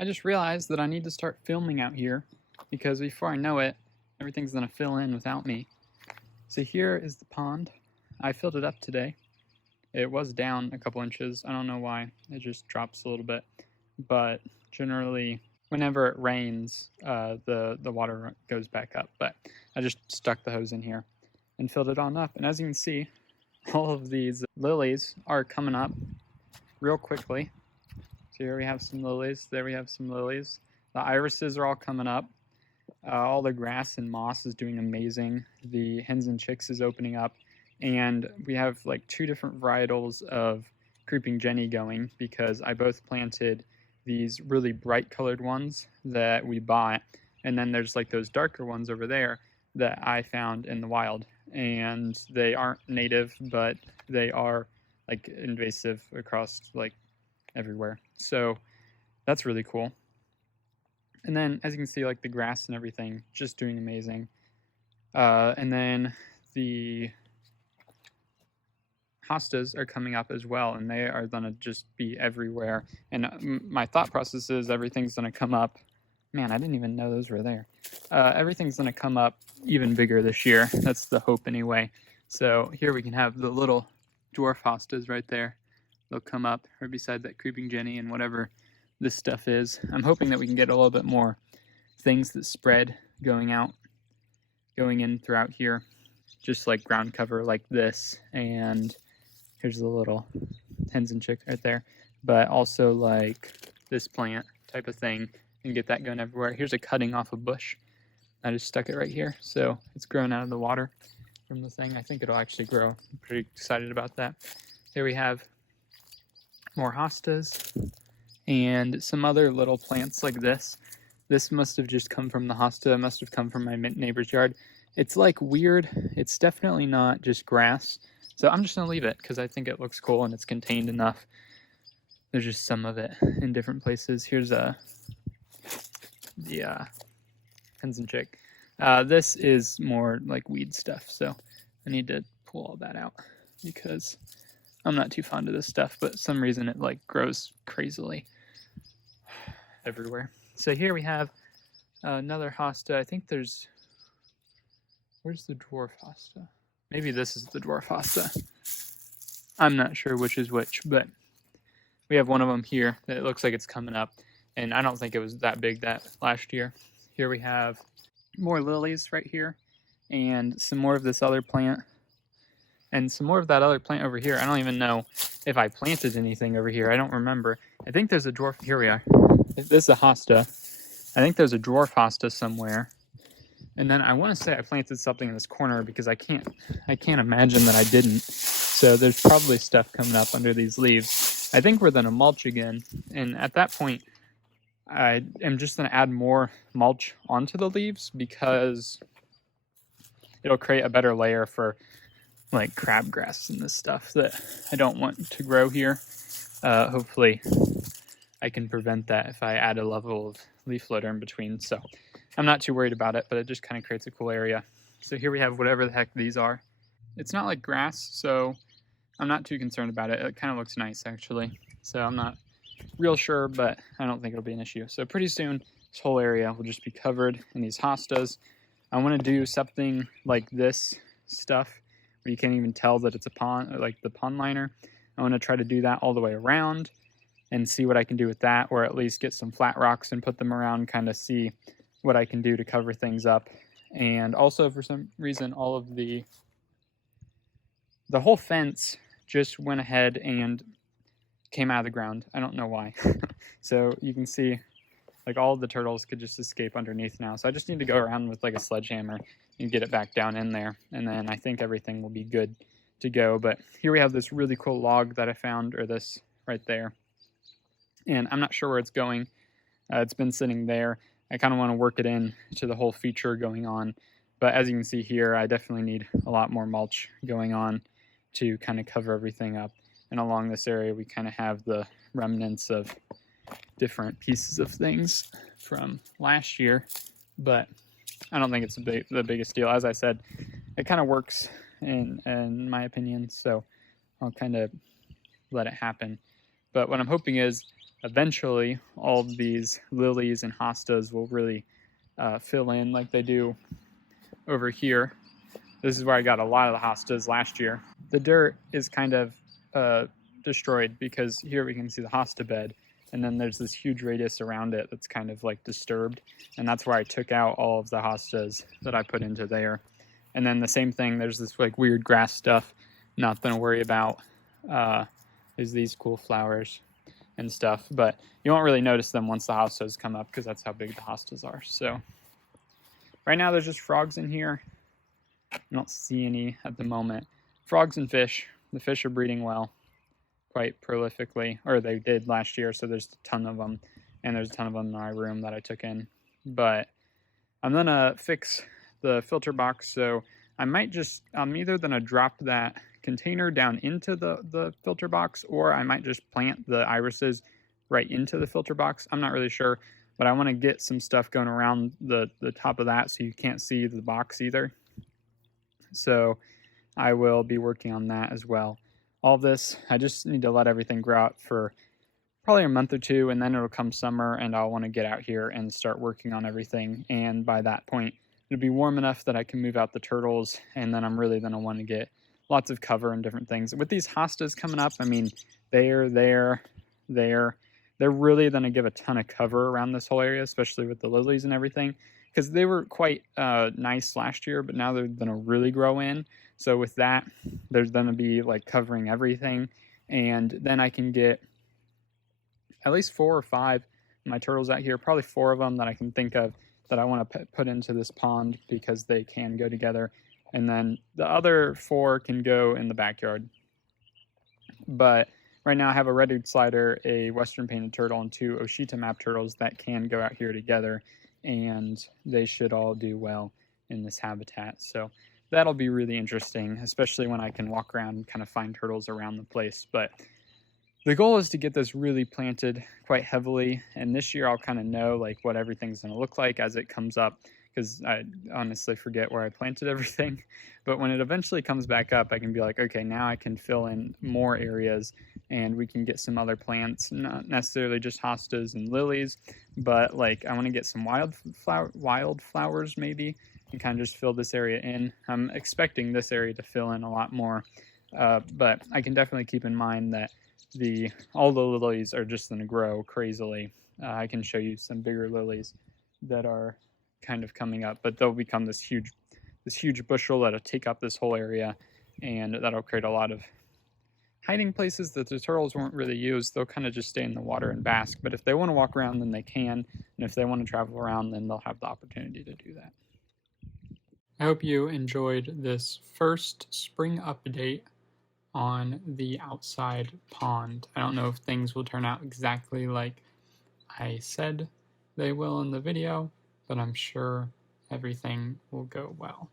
I just realized that I need to start filming out here because before I know it, everything's gonna fill in without me. So here is the pond. I filled it up today. It was down a couple inches. I don't know why. It just drops a little bit. But generally, whenever it rains, the water goes back up. But I just stuck the hose in here and filled it on up. And as you can see, all of these lilies are coming up real quickly. So here we have some lilies. There we have some lilies. The irises are all coming up. All the grass and moss is doing amazing. The hens and chicks is opening up. And we have like 2 different varietals of creeping Jenny going because I both planted these really bright colored ones that we bought. And then there's like those darker ones over there that I found in the wild. And they aren't native, but they are like invasive across like everywhere. So that's really cool. And then as you can see, like the grass and everything just doing amazing. And then the hostas are coming up as well, and they are going to just be everywhere. And my thought process is everything's going to come up. Man, I didn't even know those were there. Everything's going to come up even bigger this year. That's the hope anyway. So here we can have the little dwarf hostas right there. They'll come up right beside that creeping Jenny and whatever this stuff is. I'm hoping that we can get a little bit more things that spread going in throughout here, just like ground cover like this. And here's the little hens and chicks right there, but also like this plant type of thing, and get that going everywhere. Here's a cutting off a bush. I just stuck it right here, so it's growing out of the water from the thing. I think it'll actually grow. I'm pretty excited about that. Here we have more hostas and some other little plants like this. This must have just come from the hosta. It must have come from my neighbor's yard. It's like weird. It's definitely not just grass. So I'm just gonna leave it because I think it looks cool and it's contained enough. There's just some of it in different places. Here's the hens and chick. This is more like weed stuff, so I need to pull all that out because I'm not too fond of this stuff, but some reason it like grows crazily everywhere. So here we have another hosta. I think where's the dwarf hosta? Maybe this is the dwarf hosta. I'm not sure which is which, but we have one of them here that it looks like it's coming up, and I don't think it was that big that last year. Here we have more lilies right here, and some more of this other plant, and some more of that other plant over here. I don't even know if I planted anything over here. I don't remember. I think there's a dwarf. Here we are. This is a hosta. I think there's a dwarf hosta somewhere. And then I want to say I planted something in this corner because I can't imagine that I didn't. So there's probably stuff coming up under these leaves. I think we're going to mulch again. And at that point, I am just going to add more mulch onto the leaves because it'll create a better layer for like crabgrass and this stuff that I don't want to grow here. Hopefully I can prevent that if I add a level of leaf litter in between. So I'm not too worried about it, but it just kind of creates a cool area. So here we have whatever the heck these are. It's not like grass, so I'm not too concerned about it. It kind of looks nice actually. So I'm not real sure, but I don't think it'll be an issue. So pretty soon this whole area will just be covered in these hostas. I want to do something like this stuff where you can't even tell that it's a pond, like the pond liner. I want to try to do that all the way around and see what I can do with that, or at least get some flat rocks and put them around, kind of see what I can do to cover things up. And also for some reason, all of the whole fence just went ahead and came out of the ground. I don't know why. So you can see like all of the turtles could just escape underneath now. So I just need to go around with like a sledgehammer and get it back down in there. And then I think everything will be good to go. But here we have this really cool log that I found, or this right there. And I'm not sure where it's going. It's been sitting there. I kind of want to work it in to the whole feature going on. But as you can see here, I definitely need a lot more mulch going on to kind of cover everything up. And along this area, we kind of have the remnants of different pieces of things from last year. But I don't think it's the biggest deal. As I said, it kind of works in my opinion. So I'll kind of let it happen. But what I'm hoping is eventually all of these lilies and hostas will really fill in like they do over here. This is where I got a lot of the hostas last year. The dirt is kind of destroyed because here we can see the hosta bed, and then there's this huge radius around it that's kind of like disturbed, and that's where I took out all of the hostas that I put into there. And then the same thing, there's this like weird grass stuff, nothing to worry about. Is these cool flowers and stuff, but you won't really notice them once the hostas come up because that's how big the hostas are. So right now there's just frogs in here. I don't see any at the moment. Frogs and fish. The fish are breeding well, quite prolifically, or they did last year, so there's a ton of them, and there's a ton of them in my room that I took in. But I'm gonna fix the filter box, so I'm either gonna drop that container down into the filter box, or I might just plant the irises right into the filter box. I'm not really sure, but I want to get some stuff going around the top of that so you can't see the box either. So I will be working on that as well. All this, I just need to let everything grow out for probably a month or two, and then it'll come summer and I'll want to get out here and start working on everything. And by that point, it'll be warm enough that I can move out the turtles, and then I'm really going to want to get lots of cover and different things. With these hostas coming up, I mean, they're really going to give a ton of cover around this whole area, especially with the lilies and everything, because they were quite nice last year, but now they're going to really grow in. So with that, there's going to be like covering everything, and then I can get at least 4 or 5 of my turtles out here, probably 4 of them that I can think of that I want to put into this pond because they can go together, and then the other 4 can go in the backyard. But right now I have a red-eared slider, a western painted turtle, and 2 Oshita map turtles that can go out here together, and they should all do well in this habitat. So that'll be really interesting, especially when I can walk around and kind of find turtles around the place. But the goal is to get this really planted quite heavily, and this year I'll kind of know like what everything's going to look like as it comes up, because I honestly forget where I planted everything. But when it eventually comes back up, I can be like, okay, now I can fill in more areas and we can get some other plants, not necessarily just hostas and lilies, but like I want to get some wildflowers maybe, and kind of just fill this area in. I'm expecting this area to fill in a lot more, but I can definitely keep in mind that all the lilies are just going to grow crazily. I can show you some bigger lilies that are kind of coming up, but they'll become this huge bushel that'll take up this whole area, and that'll create a lot of hiding places that the turtles won't really use. They'll kind of just stay in the water and bask, but if they want to walk around, then they can, and if they want to travel around, then they'll have the opportunity to do that. I hope you enjoyed this first spring update on the outside pond. I don't know if things will turn out exactly like I said they will in the video, but I'm sure everything will go well.